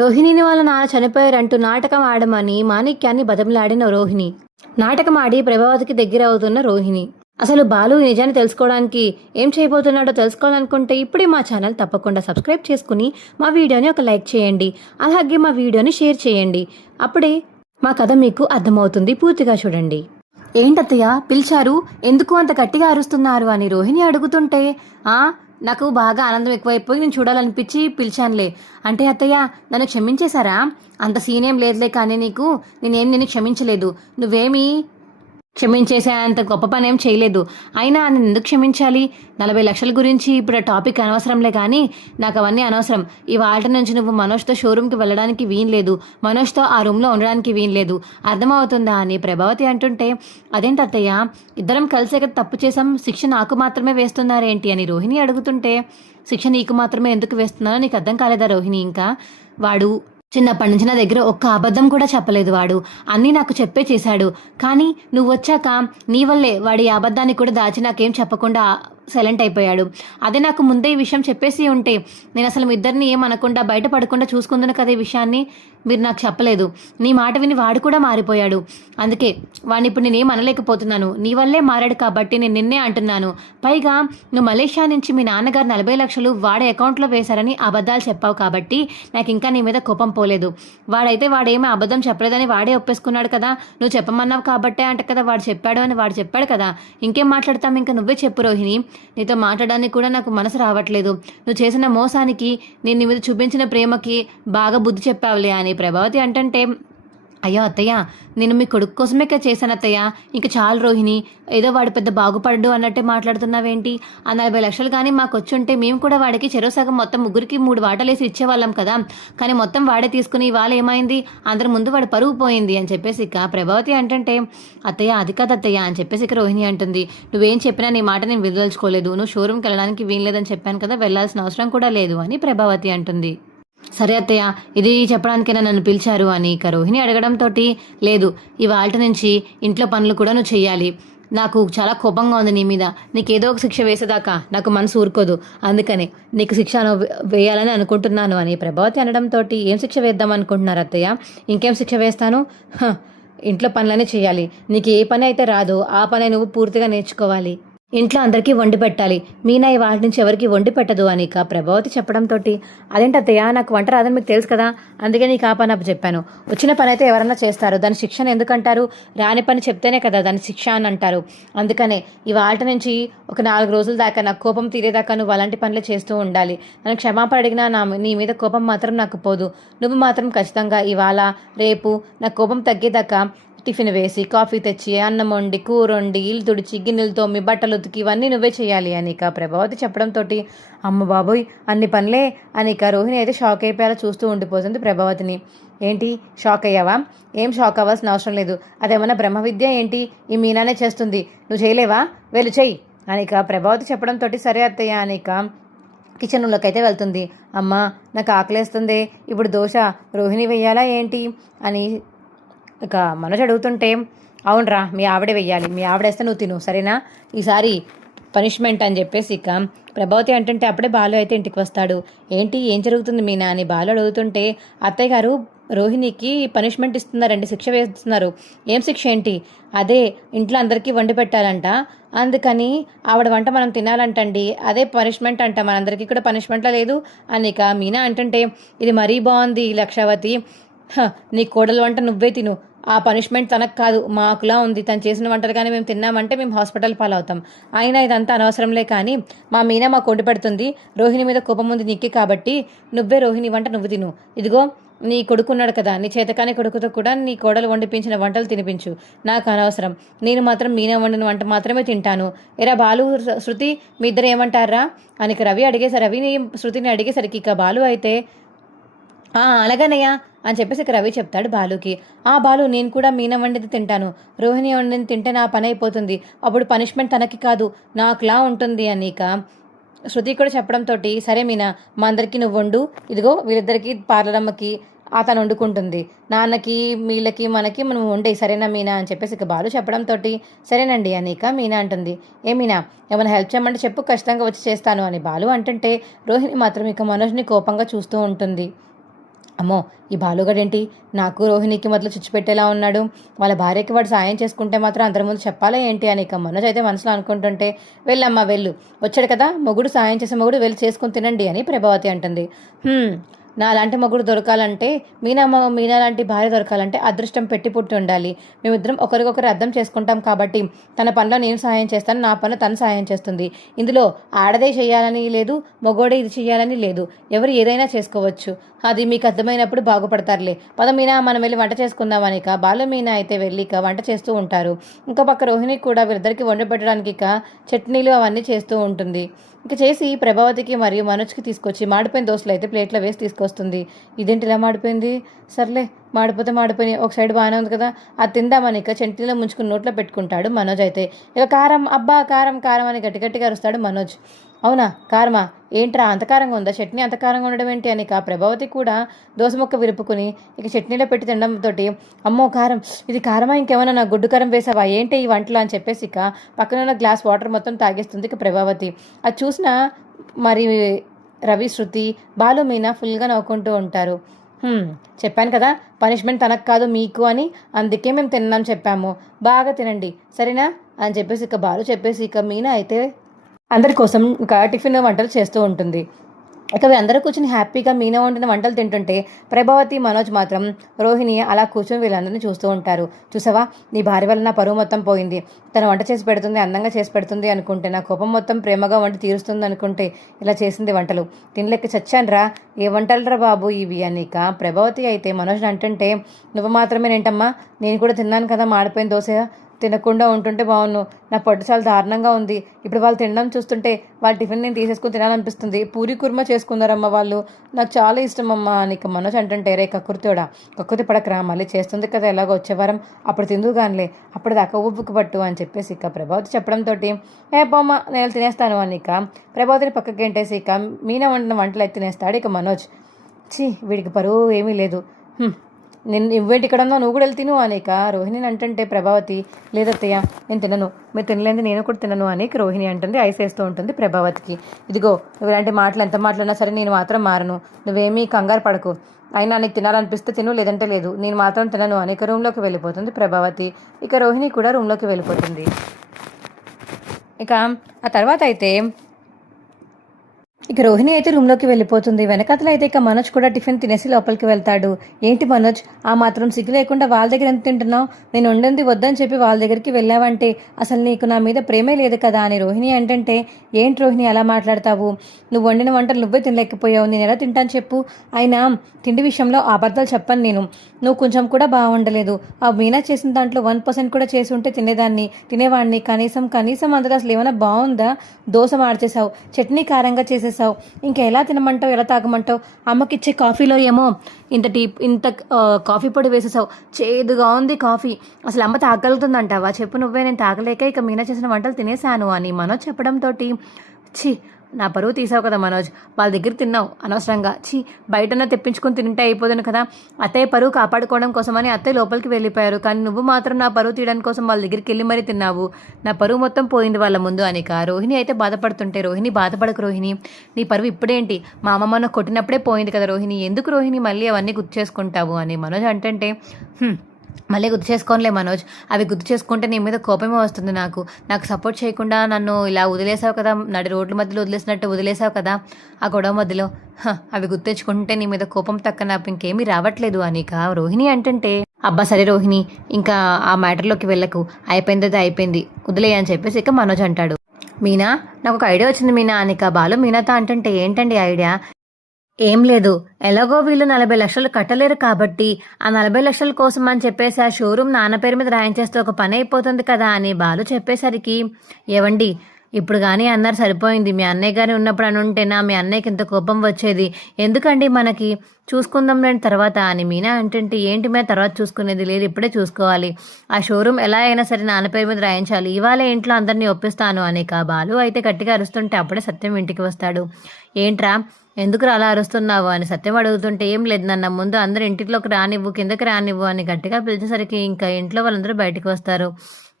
రోహిణిని వాళ్ళ నాన్న చనిపోయారంటూ నాటకం ఆడమని మాణిక్యాన్ని బతిమలాడిన రోహిణి. నాటకం ఆడి ప్రభావతికి దగ్గర అవుతున్న రోహిణి. అసలు బాలు ఈ నిజాన్ని తెలుసుకోవడానికి ఏం చేయబోతున్నాడో తెలుసుకోవాలనుకుంటే ఇప్పుడే మా ఛానల్ తప్పకుండా సబ్స్క్రైబ్ చేసుకుని మా వీడియోని ఒక లైక్ చేయండి. అలాగే మా వీడియోని షేర్ చేయండి. అప్పుడే మా కథ మీకు అర్థమవుతుంది. పూర్తిగా చూడండి. ఏంటత్తయ్య పిలిచారు, ఎందుకు అంత గట్టిగా అరుస్తున్నారు అని రోహిణి అడుగుతుంటే, నాకు బాగా ఆనందం ఎక్కువైపోయి నేను చూడాలనిపించి పిలిచానులే. అంటే అత్తయ్య నన్ను క్షమించేశారా? అంత సీనేం లేదులే, కానీ నిన్ను క్షమించలేదు. నువ్వేమీ క్షమించేసే అంత గొప్ప పని ఏం చేయలేదు. అయినా నేను ఎందుకు క్షమించాలి? 40 లక్షల గురించి ఇప్పుడు ఆ టాపిక్ అనవసరంలే, కానీ నాకు అవన్నీ అనవసరం. ఇవాళ నుంచి నువ్వు మనోజ్తో షోరూమ్కి వెళ్ళడానికి వీల్లేదు, మనోజ్తో ఆ రూమ్లో ఉండడానికి వీల్లేదు, అర్థమవుతుందా అని ప్రభావతి అంటుంటే, అదేంటి అత్తయ్య ఇద్దరం కలిసే కదా తప్పు చేసాం, శిక్ష నాకు మాత్రమే వేస్తున్నారేంటి అని రోహిణి అడుగుతుంటే, శిక్ష నీకు మాత్రమే ఎందుకు వేస్తున్నానో నీకు అర్థం కాలేదా రోహిణి? ఇంకా వాడు చిన్నప్పటి నుంచి నా దగ్గర ఒక్క అబద్ధం కూడా చెప్పలేదు. వాడు అన్నీ నాకు చెప్పే చేశాడు. కానీ నువ్వు వచ్చాక నీ వల్లే వాడి అబద్ధాన్ని కూడా దాచి నాకేం చెప్పకుండా సైలెంట్ అయిపోయాడు. అదే నాకు ముందే ఈ విషయం చెప్పేసి ఉంటే నేను అసలు మీ ఇద్దరిని ఏమనకుండా బయటపడకుండా చూసుకుందును కదా. ఈ విషయాన్ని మీరు నాకు చెప్పలేదు. నీ మాట విని వాడు కూడా మారిపోయాడు. అందుకే వాడిని ఇప్పుడు నేనేం అనలేకపోతున్నాను. నీ వల్లే మారాడు కాబట్టి నేను నిన్నే అంటున్నాను. పైగా నువ్వు మలేషియా నుంచి మీ నాన్నగారు 40 లక్షలు వాడి అకౌంట్లో వేశారని అబద్ధాలు చెప్పావు కాబట్టి నాకు ఇంకా నీ మీద కోపం పోలేదు. వాడేమీ అబద్ధం చెప్పలేదని వాడే ఒప్పేసుకున్నాడు కదా. నువ్వు చెప్పమన్నావు కాబట్టే అంట కదా వాడు చెప్పాడు అని వాడు చెప్పాడు కదా. ఇంకేం మాట్లాడతాం? ఇంకా నువ్వే చెప్పు రోహిణి. నీతో మాట్లాడడానికి కూడా నాకు మనసు రావట్లేదు. నువ్వు చేసిన మోసానికి, నేను నీ మీద చూపించిన ప్రేమకి బాగా బుద్ధి చెప్పావులే అని ప్రభావతి అంటుంటే, అయ్యో అత్తయ్య నేను మీ కొడుకు కోసమే చేశాను అత్తయ్య, ఇంక చాలు రోహిణి, ఏదో వాడు పెద్ద బాగుపడ్డు అన్నట్టే మాట్లాడుతున్నావేంటి? ఆ 40 లక్షలు కానీ మాకు వచ్చుంటే మేము కూడా వాడికి సగం మొత్తం ముగ్గురికి 3 వాటాలేసి ఇచ్చేవాళ్ళం కదా. కానీ మొత్తం వాడే తీసుకుని ఇవాళ ఏమైంది? అందరి ముందు వాడు పరుగు పోయింది అని చెప్పేసి ఇక ప్రభావతి అంటుంటే, అత్తయ్య అది కాదు అత్తయ్య అని చెప్పేసి ఇక రోహిణి అంటుంది, నువ్వేం చెప్పినా నీ మాట నేను విదల్చుకోలేదు. నువ్వు షోరూమ్కి వెళ్ళడానికి వీల్లేదని చెప్పాను కదా, వెళ్లాల్సిన అవసరం కూడా లేదు అని ప్రభావతి అంటుంది. సరే అత్తయ్య ఇది చెప్పడానికైనా నన్ను పిలిచారు అని ఇక రోహిణి అడగడంతో, లేదు ఇవాళ నుంచి ఇంట్లో పనులు కూడా నువ్వు చెయ్యాలి. నాకు చాలా కోపంగా ఉంది నీ మీద. నీకు ఏదో ఒక శిక్ష వేసేదాకా నాకు మనసు ఊరుకోదు. అందుకని నీకు శిక్ష వేయాలని అనుకుంటున్నాను అని ప్రభావతి అనడంతో, ఏం శిక్ష వేద్దాం అనుకుంటున్నారు అత్తయ్య? ఇంకేం శిక్ష వేస్తాను? ఇంట్లో పనులనే చేయాలి. నీకు ఏ పని అయితే రాదో ఆ పని నువ్వు పూర్తిగా నేర్చుకోవాలి. ఇంట్లో అందరికీ వండి పెట్టాలి. మీనా వాటి నుంచి ఎవరికి వండి పెట్టదు అని ఇక ప్రభావతి చెప్పడంతో, అదేంటి అత్తయ్య నాకు వంట రాదని మీకు తెలుసు కదా, అందుకే నీకు ఆ పని అప్పు చెప్పాను. వచ్చిన పని అయితే ఎవరన్నా చేస్తారు, దాని శిక్షను ఎందుకంటారు? రాని పని చెప్తేనే కదా దాని శిక్ష అని అంటారు. అందుకనే ఇవాళ నుంచి ఒక 4 రోజుల దాకా నాకు కోపం తీరేదాకా నువ్వు అలాంటి పనులు చేస్తూ ఉండాలి. నన్ను క్షమాపణ అడిగినా నీ మీద కోపం మాత్రం నాకు పోదు. నువ్వు మాత్రం ఖచ్చితంగా ఇవాళ రేపు నా కోపం తగ్గేదాకా టిఫిన్ వేసి, కాఫీ తెచ్చి, అన్నం వండి, కూర వండి, ఇల్లు తుడిచి, గిన్నెలు తోమి, బట్టలు ఉతికి ఇవన్నీ నువ్వే చేయాలి అని ఇక ప్రభావతి చెప్పడంతో, అమ్మ బాబోయ్ అన్ని పనులే అని ఇక రోహిణి అయితే షాక్ అయిపోయేలా చూస్తూ ఉండిపోతుంది ప్రభావతిని. ఏంటి షాక్ అయ్యావా? ఏం షాక్ అవ్వాల్సిన అవసరం లేదు. అదేమన్నా బ్రహ్మ విద్య ఏంటి? ఈ మీనానే చేస్తుంది, నువ్వు చేయలేవా? వెళ్ళు చెయ్యి అని ఇక ప్రభావతి చెప్పడంతో, సరే అత్తయ్య అని ఇక కిచెన్ రూమ్లోకి అయితే వెళ్తుంది. అమ్మ నాకు ఆకలేస్తుంది, ఇప్పుడు దోశ రోహిణి వెయ్యాలా ఏంటి అని ఇక మనోజ్ అడుగుతుంటే, అవునరా మీ ఆవిడే వెయ్యాలి, మీ ఆవిడేస్తే నువ్వు తిను సరేనా, ఈసారి పనిష్మెంట్ అని చెప్పేసి ఇక ప్రభావతి అంటుంటే, అప్పుడే బాలు అయితే ఇంటికి వస్తాడు. ఏంటి ఏం జరుగుతుంది మీనా అని బాలు అడుగుతుంటే, అత్తయ్య గారు రోహిణికి పనిష్మెంట్ ఇస్తున్నారండి, శిక్ష వేస్తున్నారు. ఏం శిక్ష ఏంటి? అదే ఇంట్లో అందరికీ వండి పెట్టాలంట, అందుకని ఆవిడ వంట మనం తినాలంటండి, అదే పనిష్మెంట్ అంట, మనందరికీ కూడా పనిష్మెంట్లా లేదు అని ఇక మీనా అంటుంటే, ఇది మరీ బాగుంది లక్షావతి, నీ కోడలు వంట నువ్వే తిను, ఆ పనిష్మెంట్ తనకు కాదు మాకులా ఉంది. తను చేసిన వంటలు కానీ మేము తిన్నామంటే మేము హాస్పిటల్ పాలవుతాం. అయినా ఇదంతా అనవసరంలే, కానీ మా మీనా మాకు వండి పెడుతుంది. రోహిణి మీద కోపం ఉంది నీకే కాబట్టి నువ్వే రోహిణి వంట నువ్వు తిను. ఇదిగో నీ కొడుకున్నాడు కదా, నీ చేతకాని కొడుకుతో కూడా నీ కోడలు వండిపించిన వంటలు తినిపించు, నాకు అనవసరం. నేను మాత్రం మీనా వండిన వంట మాత్రమే తింటాను. ఎరా బాలు, శృతి మీ ఇద్దరు ఏమంటారా అని రవి అడిగేసరి, రవిని శృతిని అడిగేసరికి ఇక బాలు అయితే, అలాగనయ్యా అని చెప్పేసి ఇక రవి చెప్తాడు బాలుకి. బాలు నేను కూడా మీనా వండిది తింటాను, రోహిణి వండిని తింటే నా పని అయిపోతుంది, అప్పుడు పనిష్మెంట్ తనకి కాదు నాకులా ఉంటుంది అని ఇక శృతి కూడా చెప్పడంతో, సరే మీనా మా అందరికీ నువ్వు వండు, ఇదిగో వీళ్ళిద్దరికి పార్లరమ్మకి తను వండుకుంటుంది, నాన్నకి వీళ్ళకి మనకి మనం వండే సరేనా మీనా అని చెప్పేసి ఇక బాలు చెప్పడంతో, సరేనండి అని ఇక మీనా అంటుంది. మీనా ఏమైనా హెల్ప్ చేయమంటే చెప్పు, ఖచ్చితంగా వచ్చి చేస్తాను అని బాలు అంటుంటే, రోహిణి మాత్రం ఇక మనోజ్ని కోపంగా చూస్తూ ఉంటుంది. అమ్మో, ఈ బాలుగాడేంటి నాకు రోహిణికి మొదలు చిచ్చుపెట్టేలా ఉన్నాడు. వాళ్ళ భార్యకి వాడు సాయం చేసుకుంటే మాత్రం అందరి ముందు చెప్పాలా ఏంటి అని ఇక మనోజ్ అయితే మనసులో అనుకుంటుంటే, వెళ్ళమ్మా వెళ్ళు, వచ్చాడు కదా మొగుడు, సాయం చేసే మొగుడు, వెళ్ళి చేసుకుని తినండి అని ప్రభావతి అంటుంది. నా లాంటి మొగుడు దొరకాలంటే, మీనా లాంటి భార్య దొరకాలంటే అదృష్టం పెట్టి పుట్టి ఉండాలి. మేమిద్దరం ఒకరికొకరు అర్థం చేసుకుంటాం కాబట్టి తన పనిలో నేను సహాయం చేస్తాను, నా పనిలో తను సహాయం చేస్తుంది. ఇందులో ఆడదే చేయాలని లేదు, మొగోడే ఇది చేయాలని లేదు. ఎవరు ఏదైనా చేసుకోవచ్చు. అది మీకు అర్థమైనప్పుడు బాగుపడతారులే. పద మీనా, మనం వెళ్ళి వంట చేసుకుందామని ఇక బాలు మీనా అయితే వెళ్ళి ఇక వంట చేస్తూ ఉంటారు. ఇంకో పక్క రోహిణి కూడా వీరిద్దరికి వండి పెట్టడానికి ఇక చట్నీలు అవన్నీ చేస్తూ ఉంటుంది. ఇక చేసి ప్రభావతికి మరియు మనోజ్కి తీసుకొచ్చి మాడిపోయిన దోశలు అయితే ప్లేట్లో వేసి తీసుకొస్తుంది. ఇదేంటి ఇలా మాడిపోయింది? సర్లే, మాడిపోయినాయి, ఒక సైడ్ బాగానే ఉంది కదా, అది తిందామని ఇక చట్నీలో ముంచుకుని నోట్లో పెట్టుకుంటాడు మనోజ్ అయితే. ఇక కారం, అబ్బా కారం కారం అని గట్టిగట్టిగా అరుస్తాడు మనోజ్. అవునా, కారమా? ఏంట్రా అంత కారంగా ఉందా? చట్నీ అంత కారంగా ఉండడం ఏంటి అని ఇక ప్రభావతి కూడా దోశ ముక్క విరుపుకుని ఇక చట్నీలో పెట్టి తినడంతో, అమ్మో కారం, ఇది కారమా, ఇంకేమైనా నా గుడ్డు కారం వేసావా ఏంటి ఈ వంటలో అని చెప్పేసి ఇక పక్కన గ్లాస్ వాటర్ మొత్తం తాగేస్తుంది ఇక ప్రభావతి. అది చూసిన మరి రవి, శృతి, బాలు, మీనా ఫుల్గా నవ్వుకుంటూ ఉంటారు. చెప్పాను కదా, పనిష్మెంట్ తనకు కాదు మీకు అని, అందుకే మేము తిన్నాం చెప్పాము, బాగా తినండి సరేనా అని చెప్పేసి ఇక బాలు చెప్పేసి ఇక మీనా అయితే అందరి కోసం ఇంకా టిఫిన్ వంటలు చేస్తూ ఉంటుంది. ఇక అందరూ కూర్చొని హ్యాపీగా మీనా వండిన వంటలు తింటుంటే ప్రభావతి, మనోజ్ మాత్రం రోహిణి అలా కూర్చొని వీళ్ళందరినీ చూస్తూ ఉంటారు. చూసావా, నీ భార్య వల్ల నా పరువు మొత్తం పోయింది. తను వంట చేసి పెడుతుంది, అందంగా చేసి పెడుతుంది అనుకుంటే, నా కోపం మొత్తం ప్రేమగా వండి తీరుస్తుంది అనుకుంటే ఇలా చేసింది వంటలు. తినలేక చచ్చానురా, ఏ వంటలరా బాబు ఇవి అని ఇక ప్రభావతి అయితే మనోజ్ని అంటుంటే, నువ్వు మాత్రమే ఏంటమ్మా, నేను కూడా తిన్నాను కదా మాడిపోయిన దోశ, తినకుండా ఉంటుంటే బాగున్ను, నా పొట్ట చాలా దారుణంగా ఉంది. ఇప్పుడు వాళ్ళు తినడం చూస్తుంటే వాళ్ళ టిఫిన్ నేను తీసేసుకుని తినాలనిపిస్తుంది. పూరి కుర్మా చేసుకున్నారమ్మ వాళ్ళు, నాకు చాలా ఇష్టం అమ్మా అని ఇక మనోజ్ అంటుంటే, రే కక్కుర్తోడా, కక్కుర్తి పడకరా, మళ్ళీ చేస్తుంది కదా ఎలాగో వచ్చే వారం, అప్పుడు తిందు కానిలే, అప్పుడు దాకా ఉబ్బుకు పట్టు అని చెప్పేసి ఇక ప్రభావతి చెప్పడంతో, ఏ పోమ్మ నేను తినేస్తాను అని ఇక ప్రభావతిని పక్కకి గెంటేసి ఇక మీనా వండిన వంటలు అయితే తినేస్తాడు ఇక మనోజ్. వీడికి పరువు ఏమీ లేదు, నేను ఇవ్వేంటి ఇక్కడ ఉందో, నువ్వు కూడా వెళ్ళి తిను అని ఇక రోహిణిని అంటుంటే ప్రభావతి, లేదత్తయ్య నేను తినను, మీరు తినలేదు నేను కూడా తినను అని రోహిణి అంటుంది. ఐస్ వేస్తూ ఉంటుంది ప్రభావతికి. ఇదిగో, నువ్వు ఇలాంటి మాటలు ఎంత మాట్లాడినా సరే నేను మాత్రం మారను, నువ్వేమీ కంగారు పడకు, అయినా నీకు తినాలనిపిస్తే తిను, లేదంటే లేదు, నేను మాత్రం తినను అని ఇక రూమ్లోకి వెళ్ళిపోతుంది ప్రభావతి. ఇక రోహిణి కూడా రూమ్లోకి వెళ్ళిపోతుంది. ఇక ఆ తర్వాత అయితే ఇక రోహిణి అయితే రూమ్లోకి వెళ్ళిపోతుంది. వెనకాతలు అయితే ఇక మనోజ్ కూడా టిఫిన్ తినేసి లోపలికి వెళ్తాడు. ఏంటి మనోజ్, ఆ మాత్రం సిగ్గు లేకుండా వాళ్ళ దగ్గర ఎంత తింటున్నావు? నేను వండింది వద్దని చెప్పి వాళ్ళ దగ్గరికి వెళ్ళావంటే అసలు నీకు నా మీద ప్రేమే లేదు కదా అని రోహిణి అంటుంటే, ఏంటి రోహిణి అలా మాట్లాడతావు? నువ్వు వండిన వంటలు నువ్వే తినలేకపోయావు, నేను ఎలా తింటాను చెప్పు? అయినా తిండి విషయంలో అబద్ధాలు చెప్పను నేను, నువ్వు కొంచెం కూడా బాగుండలేదు. ఆ మీనా చేసిన దాంట్లో 1% కూడా చేసి ఉంటే తినేవాడిని. కనీసం అందులో అసలు ఏమైనా బాగుందా? దోశ మార్చేసావు, చట్నీ కారంగా చేసేసావు, ఇంకా ఎలా తినమంటావు, ఎలా తాగమంటావు? అమ్మకిచ్చే కాఫీలో ఏమో ఇంత కాఫీ పొడి వేసేసావు, చేదుగా ఉంది కాఫీ, అసలు అమ్మ తాగలుగుతుందంటావా చెప్పు నువ్వే? నేను తాగలేక ఇక మీనా చేసిన వంటలు తినేసాను అని మనోజ్ చెప్పడంతో, నా పరువు తీసావు కదా మనోజ్, వాళ్ళ దగ్గర తిన్నావు అనవసరంగా, బయటన్నా తెప్పించుకొని తింటే అయిపోదును కదా. అత్తయ్య పరువు కాపాడుకోవడం కోసమని అత్తయ్య లోపలికి వెళ్ళిపోయారు, కానీ నువ్వు మాత్రం నా పరువు తీయడానికి కోసం వాళ్ళ దగ్గరికి వెళ్ళి మరీ తిన్నావు, నా పరువు మొత్తం పోయింది వాళ్ళ ముందు అనిక రోహిణి అయితే బాధపడుతుంటే, రోహిణి బాధపడకు రోహిణి, నీ పరువు ఇప్పుడేంటి, మా అమ్మమ్మను కొట్టినప్పుడే పోయింది కదా రోహిణి, ఎందుకు రోహిణి మళ్ళీ అవన్నీ గుర్తు చేసుకుంటావు అని మనోజ్ అంటుంటే, మళ్ళీ గుర్తు చేసుకోనిలే మనోజ్, అవి గుర్తు చేసుకుంటే నీ మీద కోపమే వస్తుంది. నాకు సపోర్ట్ చేయకుండా నన్ను ఇలా వదిలేసావు కదా, నడి రోడ్ల మధ్యలో వదిలేసినట్టు వదిలేసావు కదా ఆ గొడవ మధ్యలో, అవి గుర్తు తెచ్చుకుంటే నీ మీద కోపం తక్క నాకు ఇంకేమీ రావట్లేదు అనిక రోహిణి అంటుంటే, అబ్బా సరే రోహిణి, ఇంకా ఆ మ్యాటర్లోకి వెళ్ళకు, అయిపోయింది వదిలే అని చెప్పేసి ఇక మనోజ్ అంటాడు. మీనా, నాకు ఒక ఐడియా వచ్చింది మీనా అనిక బాలు మీనాతో అంటుంటే, ఏంటండి ఐడియా? ఏం లేదు, ఎలాగో వీళ్ళు 40 లక్షలు కట్టలేరు కాబట్టి ఆ 40 లక్షల కోసం అని చెప్పేసి ఆ షోరూమ్ నాన్న పేరు మీద రాయించేస్తే ఒక పని అయిపోతుంది కదా అని బాలు చెప్పేసరికి, ఏవండి ఇప్పుడు కానీ అన్నారు సరిపోయింది, మీ అన్నయ్య గారు ఉన్నప్పుడు అని ఉంటేనా మీ అన్నయ్యకి ఇంత కోపం వచ్చేది, ఎందుకండి మనకి, చూసుకుందాం లేని తర్వాత అని మీనా అంటుంటే, ఏంటి మీద తర్వాత చూసుకునేది లేదు, ఇప్పుడే చూసుకోవాలి, ఆ షోరూమ్ ఎలా అయినా సరే నాన్న పేరు మీద రాయించాలి, ఇవాళ ఇంట్లో అందరినీ ఒప్పిస్తాను అని బాలు అయితే గట్టిగా అరుస్తుంటే అప్పుడే సత్యం ఇంటికి వస్తాడు. ఏంట్రా ఎందుకు అలా అరుస్తున్నావు అని సత్యం అడుగుతుంటే, ఏం లేదు నన్న ముందు అందరూ ఇంటిలోకి రానివ్వు, కిందకి రానివ్వు అని గట్టిగా పిలిచేసరికి ఇంకా ఇంట్లో వాళ్ళందరూ బయటకు వస్తారు.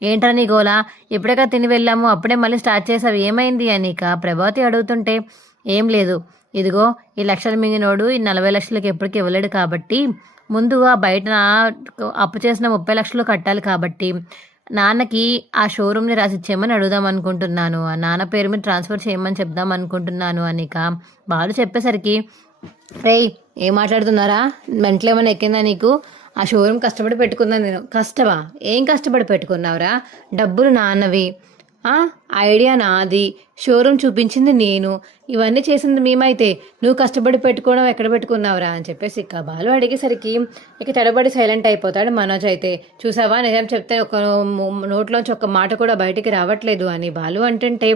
ఏంట్రా నీ గోలా, ఇప్పుడేగా తిని వెళ్ళాము అప్పుడే మళ్ళీ స్టార్ట్ చేసావు, ఏమైంది అని ప్రభావతి అడుగుతుంటే, ఏం లేదు ఇదిగో ఈ లక్షలు మింగినోడు ఈ 40 లక్షలకి ఎప్పటికి ఇవ్వలేడు కాబట్టి ముందుగా బయట అప్పు చేసిన 30 లక్షలు కట్టాలి కాబట్టి నాన్నకి ఆ షోరూమ్ని రాసిచ్చేయమని అడుగుదాం అనుకుంటున్నాను, ఆ నాన్న పేరు మీద ట్రాన్స్ఫర్ చేయమని చెప్దాం అనుకుంటున్నాను అనిక బాలు చెప్పేసరికి, రేయ్ ఏం మాట్లాడుతున్నారా, మెంట్లో ఏమైనా ఎక్కిందా నీకు? ఆ షోరూమ్ కష్టపడి పెట్టుకున్నాను నేను. కష్టమా? ఏం కష్టపడి పెట్టుకున్నావురా? డబ్బులు నాన్నవి, ఐడియా నాది, షోరూమ్ చూపించింది నేను, ఇవన్నీ చేసింది మేమైతే నువ్వు కష్టపడి పెట్టుకోవడం ఎక్కడ పెట్టుకున్నావురా అని చెప్పేసి ఇక బాలు అడిగేసరికి ఇక తడబడి సైలెంట్ అయిపోతాడు మనోజ్. అయితే చూసావా, నిజం చెప్తే ఒక నోట్లోంచి ఒక మాట కూడా బయటికి రావట్లేదు అని బాలు అంటుంటే,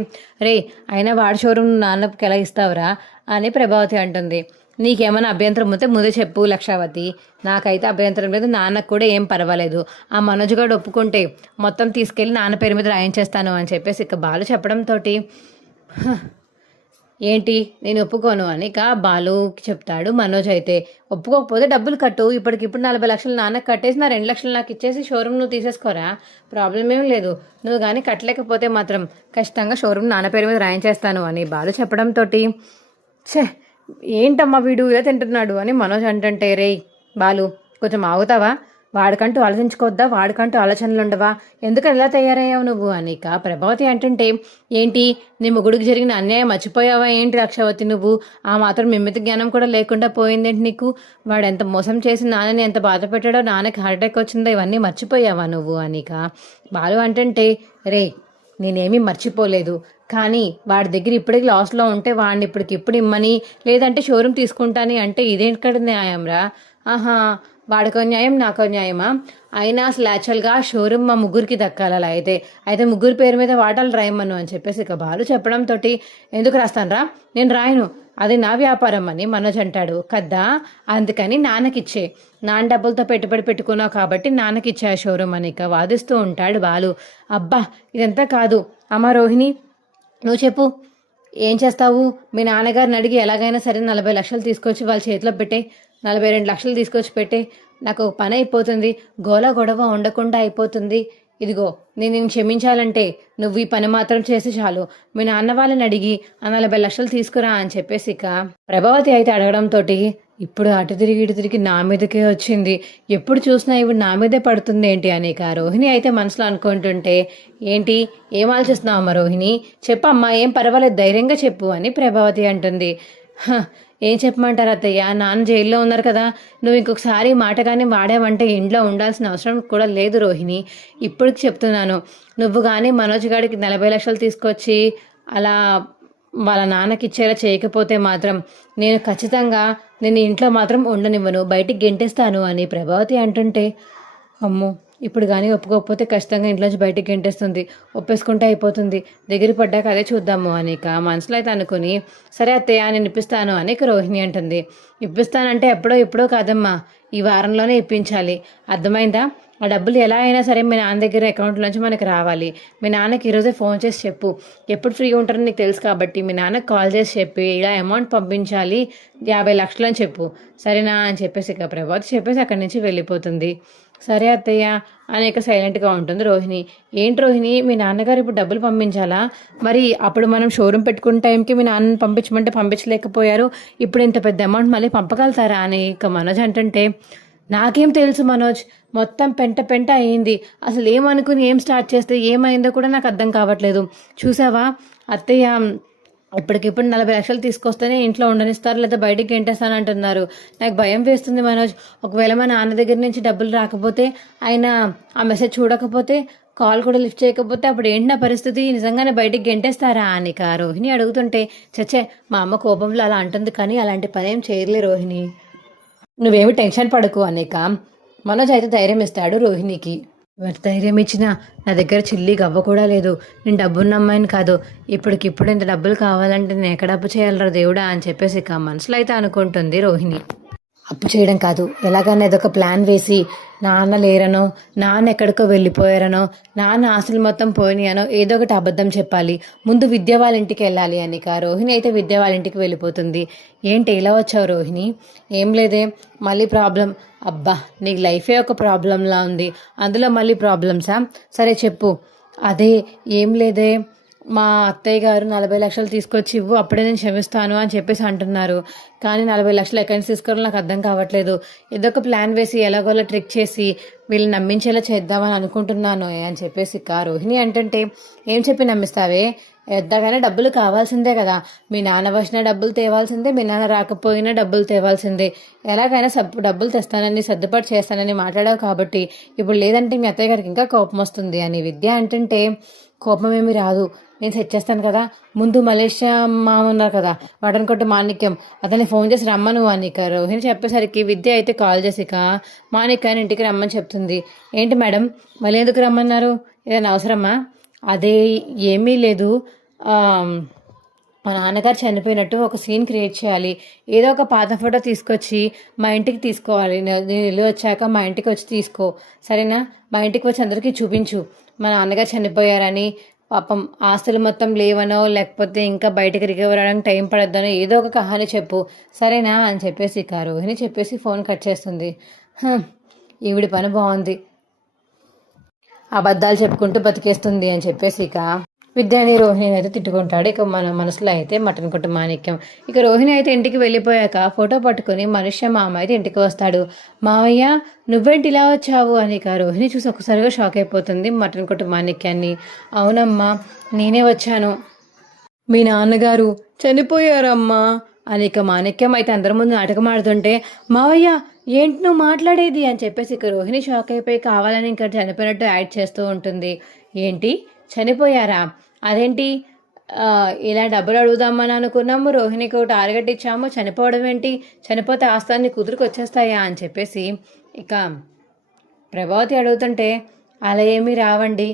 రే అయినా వాడి షోరూమ్ నాన్నకి ఎలా ఇస్తావురా అని ప్రభావతి అంటుంది. నీకేమైనా అభ్యంతరం ఉంటే ముందే చెప్పు లక్షావతి, నాకైతే అభ్యంతరం లేదు, నాన్నకు కూడా ఏం పర్వాలేదు. ఆ మనోజ్ గారు ఒప్పుకుంటే మొత్తం తీసుకెళ్ళి నాన్న పేరు మీద రాయించేస్తాను అని చెప్పేసి ఇక బాలు చెప్పడంతో, ఏంటి నేను ఒప్పుకోను అని ఇక బాలుకి చెప్తాడు మనోజ్. అయితే ఒప్పుకోకపోతే డబ్బులు కట్టు, ఇప్పటికిప్పుడు 40 లక్షలు నాన్నకు కట్టేసి నా 2 లక్షలు నాకు ఇచ్చేసి షోరూమ్ నువ్వు తీసేసుకోరా, ప్రాబ్లం ఏం లేదు. నువ్వు కానీ కట్టలేకపోతే మాత్రం ఖచ్చితంగా షోరూమ్ నాన్న పేరు మీద రాయించేస్తాను అని బాలు చెప్పడంతో, ఏంటమ్మా వీడు ఇలా తింటున్నాడు అని మనోజ్ అంటుంటే, రే బాలు కొంచెం ఆగుతావా, వాడికంటూ ఆలోచించుకోవద్దా, వాడికంటూ ఆలోచనలు ఉండవా, ఎందుకని ఇలా తయారయ్యావు నువ్వు అని ఇక ప్రభావతి అంటుంటే, ఏంటి నీ మొగుడికి జరిగిన అన్యాయం మర్చిపోయావా ఏంటి లక్షావతి, నువ్వు ఆ మాత్రం మిమ్మితి జ్ఞానం కూడా లేకుండా పోయిందేంటి నీకు? వాడు ఎంత మోసం చేసి నాన్నని ఎంత బాధ పెట్టాడో, నాన్నకి హార్ట్ అటాక్ వచ్చిందో ఇవన్నీ మర్చిపోయావా నువ్వు అని ఇక బాలు అంటుంటే, రే నేనేమీ మర్చిపోలేదు, కానీ వాడి దగ్గర ఇప్పటికి లాస్లో ఉంటే వాడిని ఇప్పుడు ఇమ్మని, లేదంటే షోరూమ్ తీసుకుంటాని అంటే ఇదేంటి న్యాయం రా? వాడికో న్యాయం నాకో న్యాయమా? అయినా అసలు యాక్చువల్గా షోరూమ్ మా ముగ్గురికి దక్కాలి. అలా అయితే ముగ్గురు పేరు మీద వాటాలు రాయమను అని చెప్పేసి ఇక బాలు చెప్పడంతో, ఎందుకు రాస్తాను రా, నేను రాయను, అది నా వ్యాపారం అని మనోజ్ అంటాడు కదా, అందుకని నాన్నకిచ్చే, నాన్న డబ్బులతో పెట్టుబడి పెట్టుకున్నావు కాబట్టి నాన్నకిచ్చే ఆ షోరూమ్ అని ఇక వాదిస్తూ ఉంటాడు బాలు. అబ్బా ఇదంతా కాదు, అమ్మ రోహిణి నువ్వు చెప్పు, ఏం చేస్తావు? మీ నాన్నగారిని అడిగి ఎలాగైనా సరే 40 లక్షలు తీసుకొచ్చి వాళ్ళ చేతిలో పెట్టే, 42 లక్షలు తీసుకొచ్చి పెట్టే, నాకు ఒక పని అయిపోతుంది, గొడవ ఉండకుండా అయిపోతుంది. ఇదిగో నేను క్షమించాలంటే నువ్వు ఈ పని మాత్రం చేసి చాలు, మీ నాన్న వాళ్ళని అడిగి ఆ 40 లక్షలు తీసుకురా అని చెప్పేసి ఇక ప్రభావతి అయితే అడగడంతో, ఇప్పుడు అటు తిరిగి నా మీదకే వచ్చింది, ఎప్పుడు చూసినా ఇప్పుడు నా మీదే పడుతుంది ఏంటి అని ఇక రోహిణి అయితే మనసులో అనుకుంటుంటే, ఏంటి ఏం ఆలోచిస్తున్నావమ్మా రోహిణి, చెప్పమ్మా, ఏం పర్వాలేదు ధైర్యంగా చెప్పు అని ప్రభావతి అంటుంది. ఏం చెప్పమంటారు అత్తయ్య, నాన్న జైల్లో ఉన్నారు కదా, నువ్వు ఇంకొకసారి మాట కానీ వాడావంటే ఇంట్లో ఉండాల్సిన అవసరం కూడా లేదు రోహిణి, ఇప్పటికి చెప్తున్నాను, నువ్వు కానీ మనోజ్ గారికి 40 లక్షలు తీసుకొచ్చి అలా వాళ్ళ నాన్నకి ఇచ్చేలా చేయకపోతే మాత్రం నేను ఖచ్చితంగా నేను ఇంట్లో మాత్రం ఉండనివ్వను, బయటికి గెంటేస్తాను అని ప్రభావతి అంటుంటే, అమ్మో ఇప్పుడు కానీ ఒప్పుకోకపోతే ఖచ్చితంగా ఇంట్లోంచి బయటికి గెంటేస్తుంది, ఒప్పేసుకుంటే అయిపోతుంది, దగ్గర పడ్డాక అదే చూద్దాము అని ఇక మనసులో అయితే అనుకుని, సరే అత్తయ్య నేను ఇప్పిస్తాను అని ఇక రోహిణి అంటుంది. ఇప్పిస్తానంటే ఎప్పుడో కాదమ్మా, ఈ వారంలోనే ఇప్పించాలి, అర్థమైందా? ఆ డబ్బులు ఎలా అయినా సరే మీ నాన్న దగ్గర అకౌంట్లోంచి మనకి రావాలి. మీ నాన్నకి ఈరోజే ఫోన్ చేసి చెప్పు, ఎప్పుడు ఫ్రీగా ఉంటారో నీకు తెలుసు కాబట్టి మీ నాన్నకి కాల్ చేసి చెప్పి ఇలా అమౌంట్ పంపించాలి 50 లక్షలు అని చెప్పు, సరేనా అని చెప్పేసి ఇక ప్రభావతి చెప్పేసి అక్కడి నుంచి వెళ్ళిపోతుంది. సరే అత్తయ్య అనేక సైలెంట్గా ఉంటుంది రోహిణి. ఏంటి రోహిణి, మీ నాన్నగారు ఇప్పుడు డబ్బులు పంపించాలా? మరి అప్పుడు మనం షోరూమ్ పెట్టుకున్న టైంకి మీ నాన్నని పంపించమంటే పంపించలేకపోయారు, ఇప్పుడు ఇంత పెద్ద అమౌంట్ మళ్ళీ పంపగలుగుతారా అని ఇక మనోజ్ అంటుంటే, నాకేం తెలుసు మనోజ్, మొత్తం పెంట అయింది, అసలు ఏమనుకుని ఏం స్టార్ట్ చేస్తే ఏమైందో కూడా నాకు అర్థం కావట్లేదు. చూసావా అత్తయ్య, ఇప్పటికిప్పుడు 40 లక్షలు తీసుకొస్తేనే ఇంట్లో ఉండనిస్తారు, లేదా బయటికి గెంటేస్తాను అంటున్నారు, నాకు భయం వేస్తుంది మనోజ్. ఒకవేళ మా నాన్న దగ్గర నుంచి డబ్బులు రాకపోతే, ఆయన ఆ మెసేజ్ చూడకపోతే, కాల్ కూడా లిఫ్ట్ చేయకపోతే అప్పుడు ఏంటి నా పరిస్థితి, నిజంగానే బయటికి గెంటేస్తారా అని రోహిణి అడుగుతుంటే, చచ్చే మా అమ్మ కోపంలో అలా అంటుంది కానీ అలాంటి పని ఏం చేయలే రోహిణి, నువ్వేమి టెన్షన్ పడకు అనేక మనోజ్ అయితే ధైర్యం ఇస్తాడు రోహిణికి. ఎవరి ధైర్యం ఇచ్చినా నా దగ్గర చిల్లి గవ్వ కూడా లేదు, నేను డబ్బున్న అమ్మాయిని కాదు, ఇప్పటికిప్పుడు ఇంత డబ్బులు కావాలంటే నేను ఎక్కడ అప్పు చేయాలరా దేవుడా అని చెప్పేసి ఇక మనసులో అయితే అనుకుంటుంది రోహిణి. అప్పు చేయడం కాదు, ఎలాగైనా ఏదొక ప్లాన్ వేసి నాన్న లేరనో, నాన్న ఎక్కడికో వెళ్ళిపోయారనో, నాన్న ఆశలు మొత్తం పోయినాయనో ఏదో ఒకటి అబద్ధం చెప్పాలి, ముందు విద్య వాళ్ళ ఇంటికి వెళ్ళాలి అని రోహిణి అయితే విద్య వాళ్ళ ఇంటికి వెళ్ళిపోతుంది. ఏంటి ఇలా వచ్చావు రోహిణి? ఏం లేదే, మళ్ళీ ప్రాబ్లం. అబ్బా నీకు లైఫే ఒక ప్రాబ్లంలా ఉంది, అందులో మళ్ళీ ప్రాబ్లమ్సా? సరే చెప్పు. అదే ఏం లేదే, మా అత్తయ్య గారు 40 లక్షలు తీసుకొచ్చి ఇవ్వు అప్పుడే నేను క్షమిస్తాను అని చెప్పేసి అంటున్నారు. కానీ 40 లక్షలు ఎక్కడి నుంచి తీసుకోవాలో నాకు అర్థం కావట్లేదు. ఏదో ఒక ప్లాన్ వేసి ఎలాగోలా ట్రిక్ చేసి వీళ్ళు నమ్మించేలా చేద్దామని అనుకుంటున్నాను అని చెప్పేసి ఇక రోహిణి అంటుంటే, ఏం చెప్పి నమ్మిస్తావే, ఎద్దగానే డబ్బులు కావాల్సిందే కదా, మీ నాన్న వచ్చినా డబ్బులు తేవాల్సిందే, మీ నాన్న రాకపోయినా డబ్బులు తేవాల్సిందే, ఎలాగైనా డబ్బులు తెస్తానని సర్దుబాటు చేస్తానని మాట్లాడావు కాబట్టి ఇప్పుడు లేదంటే మీ అత్తయ్య గారికి ఇంకా కోపం వస్తుంది అని విద్య అంటుంటే, కోపం ఏమి రాదు, నేను సెట్ చేస్తాను కదా, ముందు మలేషియా మామ ఉన్నారు కదా మటన్ కొట్టు మాణిక్యం, అతన్ని ఫోన్ చేసి రమ్మను అని ఇక రోహిణి చెప్పేసరికి విద్య అయితే కాల్ చేసి ఇక మాణిక్యాన్ని ఇంటికి రమ్మని చెప్తుంది. ఏంటి మేడం మళ్ళీ ఎందుకు రమ్మన్నారు, ఏదైనా అవసరమా? అదే ఏమీ లేదు, మా నాన్నగారు చనిపోయినట్టు ఒక సీన్ క్రియేట్ చేయాలి, ఏదో ఒక పాత ఫోటో తీసుకొచ్చి మా ఇంటికి తీసుకోవాలి, నేను ఇల్లు వచ్చాక మా ఇంటికి వచ్చి తీసుకో సరేనా, మా ఇంటికి వచ్చి అందరికీ చూపించు మా నాన్నగారు చనిపోయారని, పాపం ఆస్తులు మొత్తం లేవనో లేకపోతే ఇంకా బయటకు రికవర్ అవడానికి టైం పడద్దనో ఏదో ఒక కహాని చెప్పు సరేనా అని చెప్పేసి ఇక రోహిణి చెప్పేసి ఫోన్ కట్ చేస్తుంది. ఈవిడి పని బాగుంది, అబద్ధాలు చెప్పుకుంటూ బతికేస్తుంది అని చెప్పేసి ఇక విద్యాని రోహిణి అయితే తిట్టుకుంటాడు. ఇక మన మనసులో అయితే మటన్ కొట్టు మాణిక్యం. ఇక రోహిణి అయితే ఇంటికి వెళ్ళిపోయాక ఫోటో పట్టుకుని మనుష్య మామ అయితే ఇంటికి వస్తాడు. మావయ్య నువ్వేంటి ఇలా వచ్చావు అని ఇక రోహిణి చూసి ఒకసారిగా షాక్ అయిపోతుంది మటన్ కొట్టు మాణిక్యాన్ని. అవునమ్మా నేనే వచ్చాను, మీ నాన్నగారు చనిపోయారమ్మా అని ఇక మాణిక్యం అయితే అందరి ముందు నాటకం ఆడుతుంటే, మావయ్య ఏంటి నువ్వు మాట్లాడేది అని చెప్పేసి ఇక రోహిణి షాక్ అయిపోయి కావాలని ఇంకా చనిపోయినట్టు యాడ్ చేస్తూ ఉంటుంది. ఏంటి చనిపోయారా, అదేంటి ఇలా డబ్బులు అడుగుదామని అనుకున్నాము, రోహిణికి ఒక టార్గెట్ ఇచ్చాము, చనిపోవడం ఏంటి, చనిపోతే ఆస్తాన్ని కుదురుకు వచ్చేస్తాయా అని చెప్పేసి ఇక ప్రభావతి అడుగుతుంటే, అలా ఏమీ రావండి,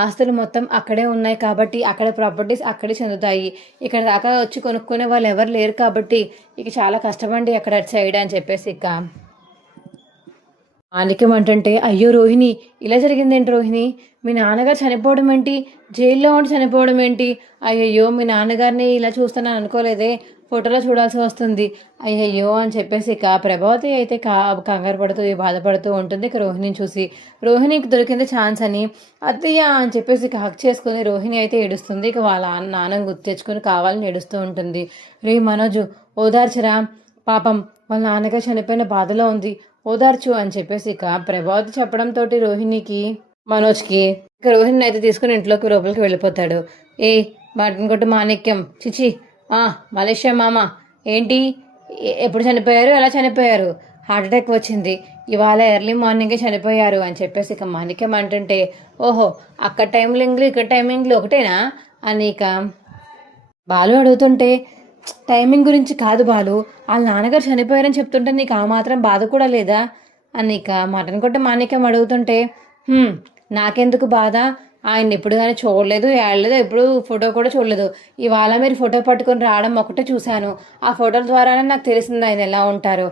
ఆస్తులు మొత్తం అక్కడే ఉన్నాయి కాబట్టి అక్కడ ప్రాపర్టీస్ అక్కడే చెందుతాయి, ఇక్కడ దాకా వచ్చి కొనుక్కునే వాళ్ళు ఎవరు లేరు కాబట్టి ఇక చాలా కష్టమండి అక్కడ అటు సైడ్ అని చెప్పేసి ఇక మాణిక్యం అంటుంటే, అయ్యో రోహిణి ఇలా జరిగిందేంటి రోహిణి, మీ నాన్నగారు చనిపోవడం ఏంటి, జైల్లో ఉండి చనిపోవడం ఏంటి, అయ్యయ్యో మీ నాన్నగారిని ఇలా చూస్తున్నాను అనుకోలేదే, ఫోటోలో చూడాల్సి వస్తుంది అయ్యయ్యో అని చెప్పేసి ఇక ప్రభావతి అయితే కంగారు పడుతూ బాధపడుతూ ఉంటుంది. ఇక రోహిణిని చూసి రోహిణికి దొరికింది ఛాన్స్ అని అత్తయ్య అని చెప్పేసి ఇక హక్ చేసుకుని రోహిణి అయితే ఏడుస్తుంది. ఇక వాళ్ళ నాన్నని గుర్తు తెచ్చుకొని కావాలని ఏడుస్తూ ఉంటుంది. రే మనోజు ఓదార్చరా, పాపం వాళ్ళ నాన్నగారు చనిపోయిన బాధలో ఉంది, ఓదార్చు అని చెప్పేసి ఇక ప్రభావతి చెప్పడంతో రోహిణికి మనోజ్కి ఇక రోహిణిని అయితే తీసుకుని ఇంట్లోకి లోపలికి వెళ్ళిపోతాడు. ఏ మటన్ కొట్టు మాణిక్యం, చిచి మలేషియా మామ ఏంటి, ఎప్పుడు చనిపోయారు, ఎలా చనిపోయారు, హార్ట్ అటాక్ వచ్చింది, ఇవాళ ఎర్లీ మార్నింగే చనిపోయారు అని చెప్పేసి ఇక మాణిక్యం అంటుంటే, ఓహో అక్కడ టైమింగ్లు ఇక్కడ టైమింగ్లు ఒకటేనా అని ఇక బాలు అడుగుతుంటే, టైమింగ్ గురించి కాదు బాలు, వాళ్ళ నాన్నగారు చనిపోయారని చెప్తుంటే నీకు ఆ మాత్రం బాధ కూడా లేదా అని ఇక మటన్ కొట్ట మాణిక్యం అడుగుతుంటే, నాకెందుకు బాధ, ఆయన ఎప్పుడు కానీ చూడలేదు ఏడలేదు, ఎప్పుడు ఫోటో కూడా చూడలేదు, ఇవాళ మీరు ఫోటో పట్టుకొని రావడం ఒకటే చూశాను, ఆ ఫోటోల ద్వారానే నాకు తెలిసింది ఆయన ఎలా ఉంటారు,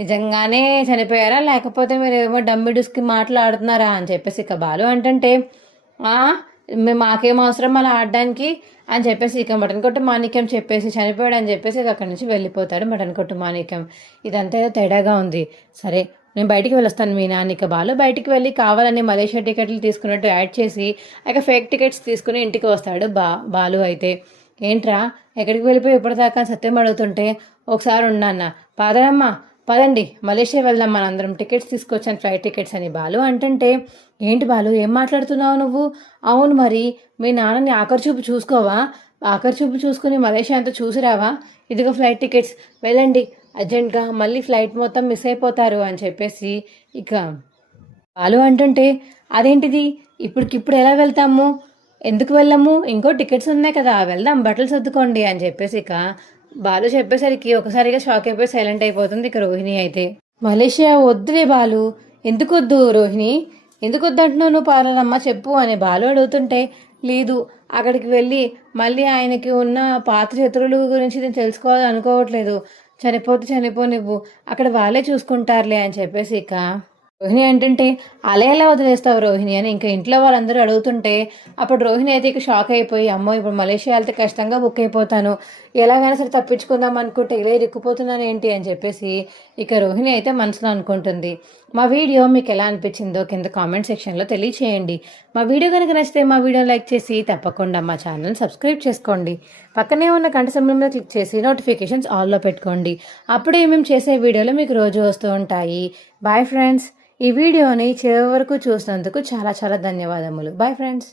నిజంగానే చనిపోయారా లేకపోతే మీరు ఏమో డమ్మిడుస్కి మాట్లాడుతున్నారా అని చెప్పేసి ఇక బాలు అంటుంటే, మాకేం అవసరం అలా ఆడడానికి అని చెప్పేసి ఇక మటన్ కొట్టు మాణిక్యం చెప్పేసి చనిపోయాడు అని చెప్పేసి ఇక అక్కడి నుంచి వెళ్ళిపోతాడు మటన్ కొట్టు మాణిక్యం. ఇదంతా ఏదో తేడాగా ఉంది, సరే నేను బయటికి వెళ్ళొస్తాను మీ నాన్న. ఇక బాలు బయటికి వెళ్ళి కావాలని మలేషియా టికెట్లు తీసుకున్నట్టు యాడ్ చేసి ఇక ఫేక్ టికెట్స్ తీసుకుని ఇంటికి వస్తాడు బాలు అయితే. ఏంట్రా ఎక్కడికి వెళ్ళిపోయి ఇప్పటిదాకా సత్యం అడుగుతుంటే, ఒకసారి ఉన్నాన్న పదమ్మా పదండి మలేషియా వెళ్దాం మనందరం, టికెట్స్ తీసుకొచ్చాను ఫ్లైట్ టికెట్స్ అని బాలు అంటుంటే, ఏంటి బాలు ఏం మాట్లాడుతున్నావు నువ్వు, అవును మరి మీ నాన్నని ఆఖరి చూపు చూసుకోవా, ఆఖరి చూపు చూసుకుని మలేషియా అంతా చూసిరావా, ఇదిగో ఫ్లైట్ టికెట్స్ వెళ్ళండి అర్జెంట్గా, మళ్ళీ ఫ్లైట్ మొత్తం మిస్ అయిపోతారు అని చెప్పేసి ఇక బాలు అంటుంటే, అదేంటిది ఇప్పటికిప్పుడు ఎలా వెళ్తాము, ఎందుకు వెళ్ళాము, ఇంకో టికెట్స్ ఉన్నాయి కదా వెళ్దాం బట్టలు సర్దుకోండి అని చెప్పేసి ఇక బాలు చెప్పేసరికి ఒకసారిగా షాక్ అయిపోయి సైలెంట్ అయిపోతుంది ఇక రోహిణి అయితే. మలేషియా వద్దులే బాలు, ఎందుకు వద్దు రోహిణి, ఎందుకు వద్దంటున్నావు నువ్వు పాలనమ్మ చెప్పు అని బాలు అడుగుతుంటే, లేదు అక్కడికి వెళ్ళి మళ్ళీ ఆయనకి ఉన్న పాత శత్రువుల గురించి నేను తెలుసుకోవాలని అనుకోవట్లేదు, చనిపోతే చనిపో నువ్వు, అక్కడ వాళ్ళే చూసుకుంటారులే అని చెప్పేసి ఇక రోహిణి ఏంటంటే అలా ఎలా వదిలేస్తావు రోహిణి అని ఇంకా ఇంట్లో వాళ్ళందరూ అడుగుతుంటే అప్పుడు రోహిణి అయితే ఇక షాక్ అయిపోయి అమ్మో ఇప్పుడు మలేషియా వెళ్తే కష్టంగా బుక్ అయిపోతాను, ఎలాగైనా సరే తప్పించుకుందాం అనుకుంటే ఇలా ఇరుక్కుపోతున్నాను ఏంటి అని చెప్పేసి ఇక రోహిణి అయితే మనసులో అనుకుంటుంది. మా వీడియో మీకు ఎలా అనిపించిందో కింద కామెంట్ సెక్షన్లో తెలియచేయండి. మా వీడియో కనుక నచ్చితే మా వీడియో లైక్ చేసి తప్పకుండా మా ఛానల్ సబ్స్క్రైబ్ చేసుకోండి. పక్కనే ఉన్న గంట సింబల్ మీద క్లిక్ చేసి నోటిఫికేషన్స్ ఆల్లో పెట్టుకోండి. అప్పుడే మేము చేసే వీడియోలు మీకు రోజు వస్తూ ఉంటాయి. Bye friends. ఈ వీడియోని చివరి వరకు చూసినందుకు చాలా చాలా ధన్యవాదములు. Bye friends.